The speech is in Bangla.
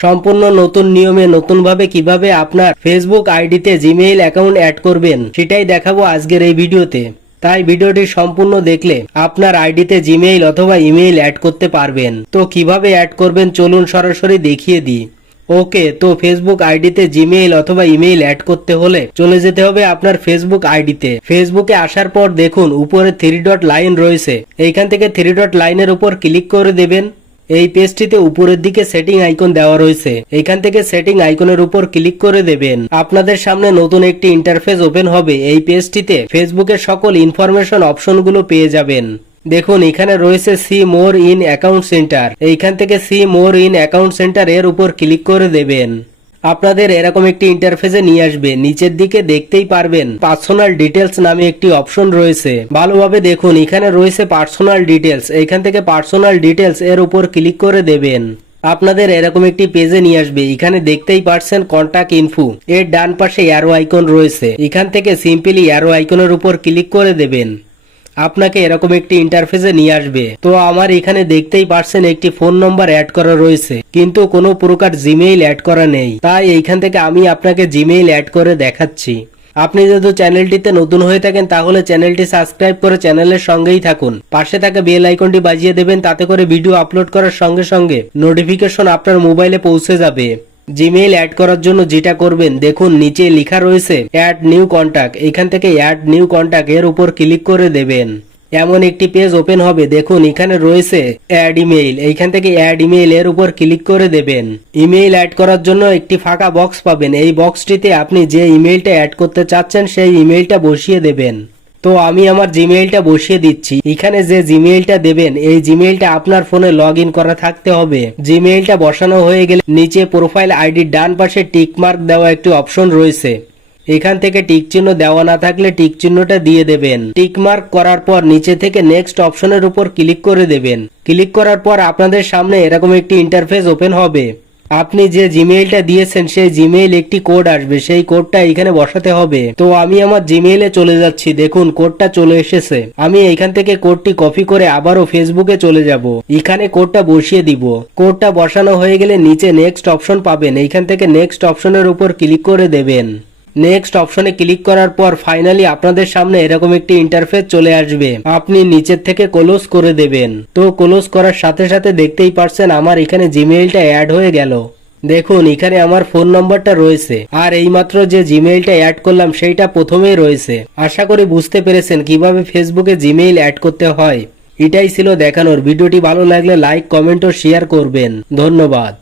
সম্পূর্ণ নতুন নিয়মে নতুনভাবে কিভাবে আপনার ফেসবুক আইডিতে জিমেইল অ্যাকাউন্ট অ্যাড করবেন সেটাই দেখাবো আজকের এই ভিডিওতে। তাই ভিডিওটি সম্পূর্ণ দেখলে আপনার আইডিতে জিমেইল অথবা ইমেইল অ্যাড করতে পারবেন। তো কিভাবে অ্যাড করবেন চলুন সরাসরি দেখিয়ে দিই। ওকে, তো ফেসবুক আইডিতে জিমেইল অথবা ইমেইল অ্যাড করতে হলে চলে যেতে হবে আপনার ফেসবুক আইডিতে। ফেসবুকে আসার পর দেখুন উপরে 3 ডট লাইন রয়েছে, এইখান থেকে 3 ডট লাইনের উপর ক্লিক করে দেবেন। এই পেজটিতে উপরের দিকে সেটিং আইকন দেওয়া রয়েছে, এইখান থেকে সেটিং আইকনের উপর ক্লিক করে দেবেন। আপনাদের সামনে নতুন একটি ইন্টারফেস ওপেন হবে। এই পেজটিতে ফেসবুকের সকল ইনফরমেশন অপশনগুলো পেয়ে যাবেন। দেখুন এখানে রয়েছে see more in account centre, এইখান থেকে see more in account centre এর উপর ক্লিক করে দেবেন। আপনাদের এরকম একটি ইন্টারফেসে নিয়ে আসবে। নিচের দিকে দেখতেই পারবেন পার্সোনাল ডিটেলস নামে একটি অপশন রয়েছে। ভালোভাবে দেখুন এখানে রয়েছে পার্সোনাল ডিটেলস, এইখান থেকে পার্সোনাল ডিটেলস এর উপর ক্লিক করে দেবেন। আপনাদের এরকম একটি পেজে নিয়ে আসবে। এখানে দেখতেই পারছেন কন্টাক্ট ইনফো, এর ডান পাশে অ্যারো আইকন রয়েছে, এখান থেকে সিম্পলি অ্যারো আইকনের উপর ক্লিক করে দেবেন। আপনাকে এরকম একটি ইন্টারফেসে নিয়ে আসবে। তো আমার এখানে দেখতেই পারছেন একটি ফোন নম্বর অ্যাড করা রয়েছে, কিন্তু কোনো প্রকার জিমেইল অ্যাড করা নেই। তাই এইখান থেকে আমি আপনাকে জিমেইল অ্যাড করে দেখাচ্ছি। আপনি যদি চ্যানেলটিতে নতুন হয়ে থাকেন তাহলে চ্যানেলটি সাবস্ক্রাইব করে চ্যানেলের সঙ্গেই থাকুন। পাশে থাকা বেল আইকনটি বাজিয়ে দেবেন, তাতে করে ভিডিও আপলোড করার সঙ্গে সঙ্গে নোটিফিকেশন আপনার মোবাইলে পৌঁছে যাবে। জিমেইল অ্যাড করার জন্য যেটা করবেন দেখুন নিচে লেখা রয়েছে অ্যাড নিউ কন্টাক্ট, এখান থেকে অ্যাড নিউ কন্টাক্ট এর উপর ক্লিক করে দেবেন। এমন একটি পেজ ওপেন হবে। দেখুন এখানে রয়েছে অ্যাড ইমেইল, এইখান থেকে অ্যাড ইমেইল এর উপর ক্লিক করে দেবেন। ইমেইল অ্যাড করার জন্য একটি ফাঁকা বক্স পাবেন, এই বক্সটিতে আপনি যে ইমেইলটা অ্যাড করতে চাচ্ছেন সেই ইমেইলটা বসিয়ে দেবেন। তো আমি আমার জিমেইলটা বসিয়ে দিচ্ছি। এখানে যে জিমেইলটা দেবেন এই জিমেইলটা আপনার ফোনে লগ ইন করা থাকতে হবে। জিমেইলটা বসানো হয়ে গেলে নিচে প্রোফাইল আইডির ডান পাশে টিক মার্ক দেওয়া একটি অপশন রয়েছে, এখান থেকে টিক চিহ্ন দেওয়া না থাকলে টিক চিহ্নটা দিয়ে দেবেন। টিক মার্ক করার পর নিচে থেকে নেক্সট অপশনের উপর ক্লিক করে দেবেন। ক্লিক করার পর আপনাদের সামনে এরকম একটি ইন্টারফেস ওপেন হবে। আপনি যে জিমেইলটা দিয়েছেন সেই জিমেইল একটি কোড আসবে, সেই কোডটা এখানে বসাতে হবে। তো আমি আমার জিমেইলে চলে যাচ্ছি, দেখুন কোডটা চলে এসেছে। আমি এখান থেকে কোডটি কপি করে আবারও ফেসবুকে চলে যাব, এখানে কোডটা বসিয়ে দিব। কোডটা বসানো হয়ে গেলে নিচে নেক্সট অপশন পাবেন, এইখান থেকে নেক্সট অপশনের উপর ক্লিক করে দেবেন। নেক্সট অপশনে ক্লিক করার পর ফাইনালি আপনাদের সামনে এরকম একটি ইন্টারফেস চলে আসবে। আপনি নিচের থেকে ক্লোজ করে দেবেন। তো ক্লোজ করার সাথে সাথে দেখতেই পারছেন আমার এখানে জিমেইলটা অ্যাড হয়ে গেল। দেখুন এখানে আমার ফোন নম্বরটা রয়েছে, আর এইমাত্র যে জিমেইলটা অ্যাড করলাম সেইটা প্রথমেই রয়েছে। আশা করি বুঝতে পেরেছেন কিভাবে ফেসবুকে জিমেইল অ্যাড করতে হয়। এটাই ছিল দেখানোর। ভিডিওটি ভালো লাগলে লাইক, কমেন্ট ও শেয়ার করবেন। ধন্যবাদ।